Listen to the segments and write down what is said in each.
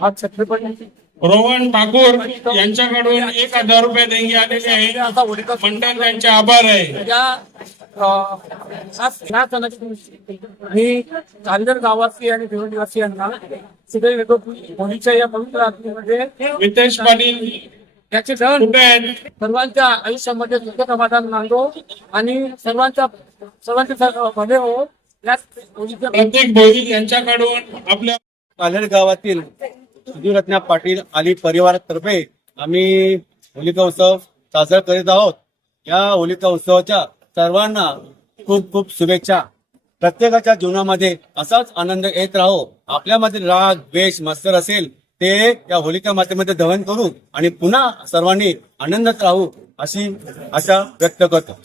आज छत्रपती रोहन ठाकूर यांच्याकडून 1000 रुपये देणगी आलेली आहे. मंडळ त्यांचे आभार आहे. या सणाच्या दिवशी मी काल्लर गावासी आणि भिवंडीवासियांना सगळे होळीच्या या पवित्र आत्मेमध्ये मितेश पाटील याचे सण कुठे आहेत? सर्वांच्या आयुष्यामध्ये सुख समाधान नांदो आणि सर्वांचे भले हो. याच होळीच्या प्रत्येक भोईर यांच्याकडून आपल्या काल्हेर गावातील सुधीरत्ना पाटील आणि परिवारातर्फे आम्ही होलिका उत्सव साजरा करीत आहोत. या होलिका उत्सवाच्या सर्वांना खूप खूप शुभेच्छा. प्रत्येकाच्या जीवनामध्ये असाच आनंद येत राहो. आपल्यामध्ये राग द्वेष मत्सर असेल ते या होलिका मातेमध्ये दहन करू आणि पुन्हा सर्वांनी आनंदात राहू अशी आशा व्यक्त करतो.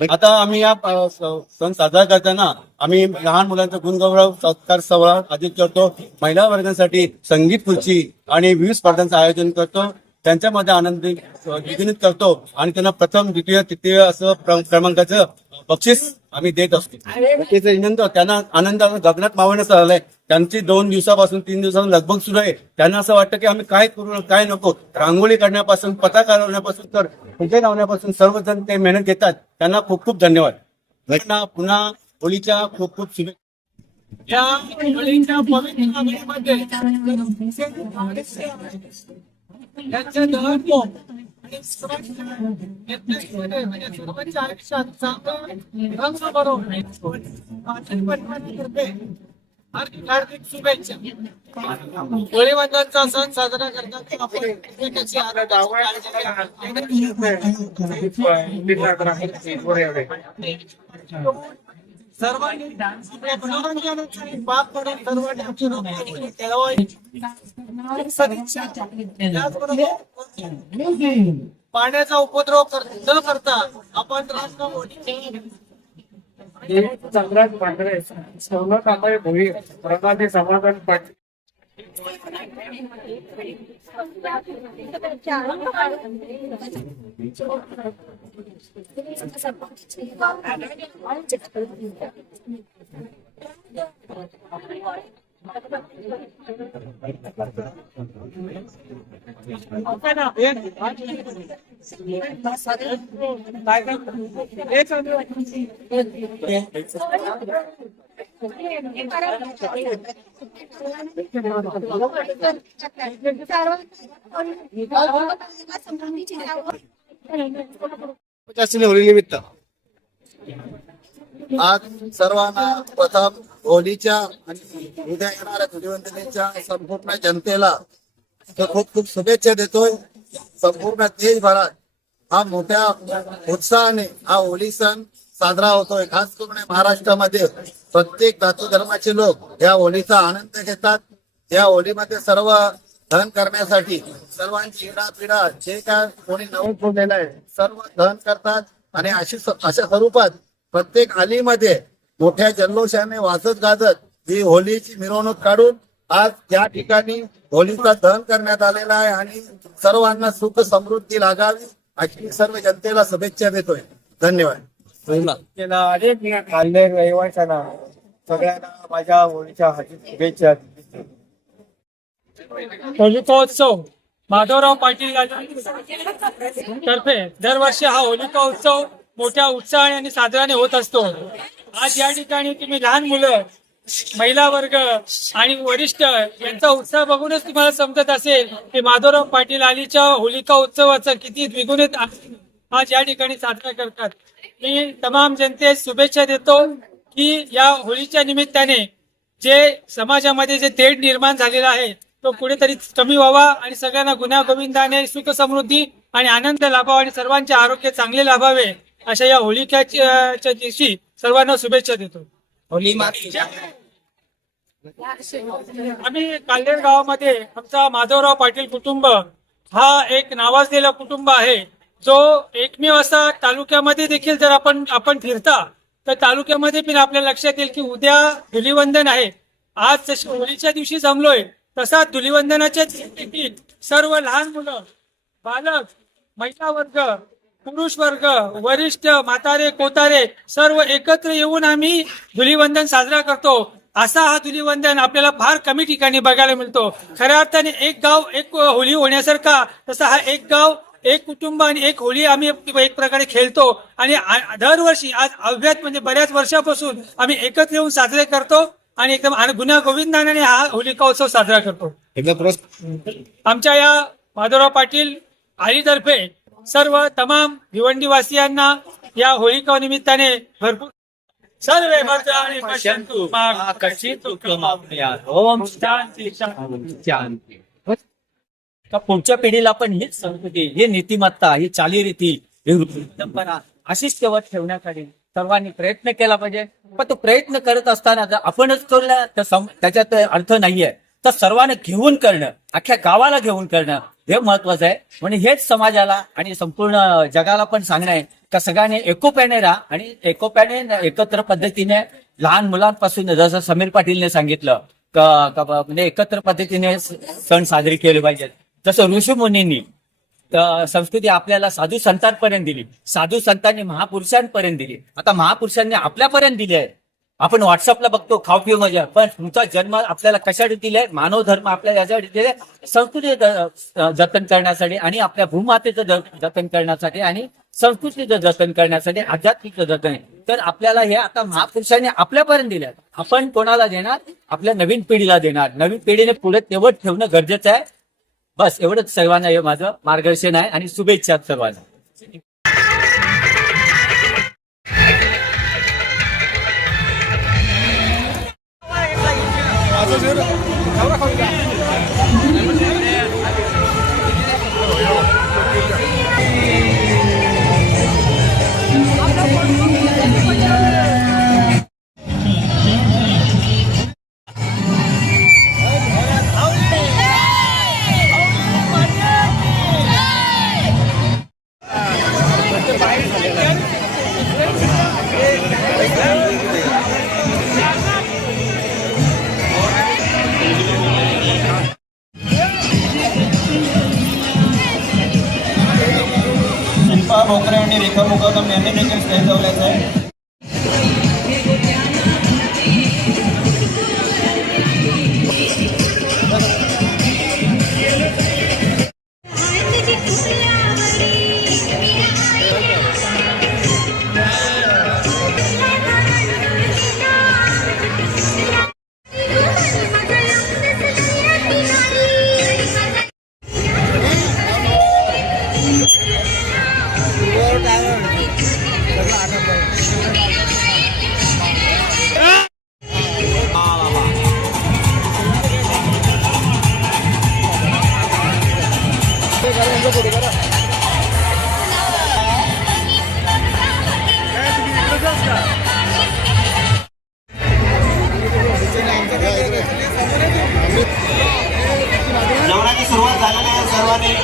आता आम्ही या सण साजरा करताना आम्ही लहान मुलांचा गुणगौरव सत्कार सोहळा आयोजित करतो. महिला वर्गासाठी संगीत खुर्ची आणि विविध स्पर्धांचं आयोजन करतो. त्यांच्यामध्ये आनंद द्विगुणित करतो आणि त्यांना प्रथम द्वितीय तृतीय असं क्रमांकाचं बक्षीस आम्ही देत असतो. त्यांना आनंद गगनात मावण्याचं आलंय. त्यांची 2 दिवसापासून 3 दिवसापासून लगबग सुरू आहे. त्यांना असं वाटतं की आम्ही काय करू काय नको. रांगोळी काढण्यापासून पताका लावण्यापासून तर फुगे लावण्यापासून सर्वजण ते मेहनत घेतात. त्यांना खूप खूप धन्यवाद. पुन्हा होळीच्या खूप खूप शुभेच्छा. या होळीच्या पवित्र अग्नीमध्ये यांचे दहन आणि सर्वांच्या आयुष्यात चांगलं रंग बरोबर हार्दिक शुभेच्छा. होळीवंदनचा सण साजरा करताना आपण एकमेकाची सर्वांनी मनोरंजनाची बाब पडून सर्वांनी पाण्याचा उपद्रव न करता आपण चंद्रात पांढरे सवलत आपण भोई प्रभाते समाधान पाटील होळी निमित्त आज सर्वांना प्रथम होळीच्या आणि उद्या येणाऱ्या धुलिवंदनेच्या संपूर्ण जनतेला खूप खूप शुभेच्छा देतोय. संपूर्ण देशभरात हा मोठ्या उत्साहाने हा होळी सण साजरा होतोय. खास करून महाराष्ट्रामध्ये प्रत्येक जाती धर्माचे लोक या होळीचा आनंद घेतात. या होळीमध्ये सर्व दहन करण्यासाठी सर्वांची पिढा जे काय कोणी नवं ठेवलेलं आहे सर्व दहन करतात आणि अशा स्वरूपात प्रत्येक आलीमध्ये मोठ्या जल्लोषाने वाजत गाजत ही होळीची मिरवणूक काढून आज या ठिकाणी होळीचा दहन करण्यात आलेला आहे आणि सर्वांना सुख समृद्धी लागावी अशी सर्व जनतेला शुभेच्छा देतोय. धन्यवाद. काल्हेर रहिवाशांना सगळ्यांना माझ्या होळीच्या हार्दिक शुभेच्छा. होलिकोत्सव माधवराव पाटील तर्फे दरवर्षी हा होलिका उत्सव मोठ्या उत्साहाने आणि साजराने होत असतो. आज या ठिकाणी तुम्ही लहान मुलं महिला वर्ग आणि वरिष्ठ यांचा उत्साह बघूनच तुम्हाला समजत असेल की माधवराव पाटील आलीच्या होलिका उत्सवाचा किती द्विगुणित आज या ठिकाणी साजरा करतात. मी तमाम जनतेस शुभेच्छा देतो की या होळीच्या निमित्ताने जे समाजामध्ये जे तेढ निर्माण झालेला आहे तो कुठेतरी कमी व्हावा आणि सगळ्यांना गुण्यागोविंदाने सुख समृद्धी आणि आनंद लाभावा आणि सर्वांचे आरोग्य चांगले लाभावे अशा या होलिकाच्या दिवशी सर्वांना शुभेच्छा देतो. होली आम्ही काल्हेर गावामध्ये आमचा माधवराव पाटील कुटुंब हा एक नावाजलेला कुटुंब आहे जो एकमेव असा तालुक्यामध्ये देखील जर आपण फिरता तर तालुक्यामध्ये पण आपल्या लक्षात येईल की उद्या धुलिवंदन आहे. आज जशी होळीच्या दिवशी जमलोय तसा धुलिवंदनाच्या दिवशी सर्व लहान मुलं बालक महिला वर्ग पुरुष वर्ग वरिष्ठ म्हातारे कोतारे सर्व एकत्र येऊन आम्ही धुलिवंदन साजरा करतो. असा हा धुलीवंदन आपल्याला फार कमी ठिकाणी बघायला मिळतो. खऱ्या अर्थाने एक गाव एक होळी होण्यासारखा तसा हा एक गाव एक कुटुंब आणि एक होळी आम्ही एक प्रकारे खेळतो आणि दरवर्षी आज अव्यात म्हणजे बऱ्याच वर्षापासून आम्ही एकत्र येऊन साजरे करतो आणि एकदम गुण्यागोविंदाने हा होलिका उत्सव साजरा करतो. आमच्या या माधवराव पाटील आळीतर्फे सर्व तमाम भिवंडीवासियांना या होलिका निमित्ताने भरपूर सर्वे भद्राणि पश्यन्तु मा कश्चित् दुःखम् आपयात्. ओम शांती शांती. का पुढच्या पिढीला पण हीच संस्कृती, ही नीतिमत्ता, ही चालीरीती, ही परंपरा अशीच ठेवत ठेवण्यासाठी सर्वांनी प्रयत्न केला पाहिजे. पण तो प्रयत्न करत असताना जर आपणच करूया तर त्याच्यात अर्थ नाहीये. तर सर्वांना घेऊन करणं, अख्ख्या गावाला घेऊन करणं हे महत्वाचं आहे. म्हणजे हेच समाजाला आणि संपूर्ण जगाला पण सांगणं आहे का सगळ्यांनी एकोप्याने राहा आणि एकोप्याने एकत्र पद्धतीने लहान मुलांपासून जसं समीर पाटीलने सांगितलं म्हणजे एकत्र पद्धतीने सण साजरे केले पाहिजेत. जसं ऋषीमुनींनी संस्कृती आपल्याला साधू संतांपर्यंत दिली, साधू संतांनी महापुरुषांपर्यंत दिली, आता महापुरुषांनी आपल्यापर्यंत दिली आहे. आपण व्हॉट्सअपला बघतो खावपिऊ मजा, पण तुमचा जन्म आपल्याला कशासाठी दिलाय? मानव धर्म आपल्याला याच्यासाठी दिलाय, संस्कृती जतन करण्यासाठी आणि आपल्या भूमातेचं जतन करण्यासाठी आणि संस्कृतीचं जतन करण्यासाठी, आध्यात्मिक जतन. तर आपल्याला हे आता महापुरुषांनी आपल्यापर्यंत दिले. आपण कोणाला देणार? आपल्या नवीन पिढीला देणार. नवीन पिढीने पुढे तेवढं ठेवणं गरजेचं आहे. बस एवढंच सर्वांना हे माझं मार्गदर्शन आहे आणि शुभेच्छा सर्वांना. शिल्पा भोकरे आणि रेखा मुकादम यांनी देखील स्टेज लावल्याचं आहे. जेवणाची सुरुवात झालेली आहे सर्वांनी.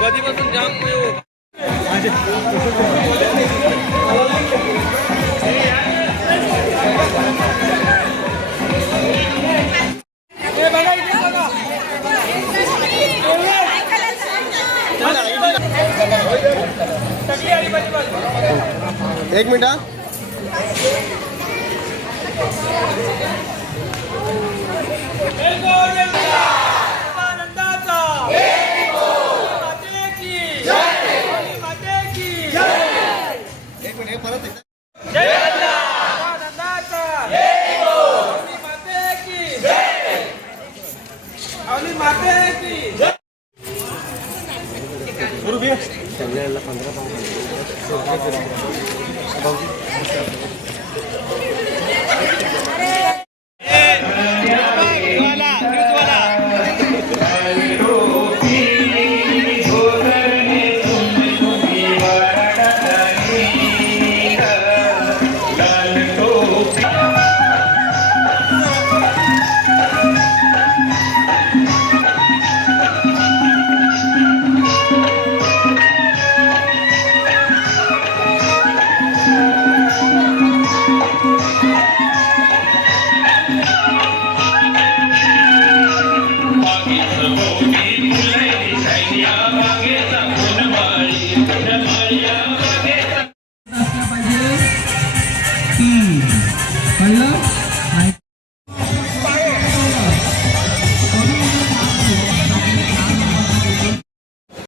कधीपासून जाम एक मिनिट. आहे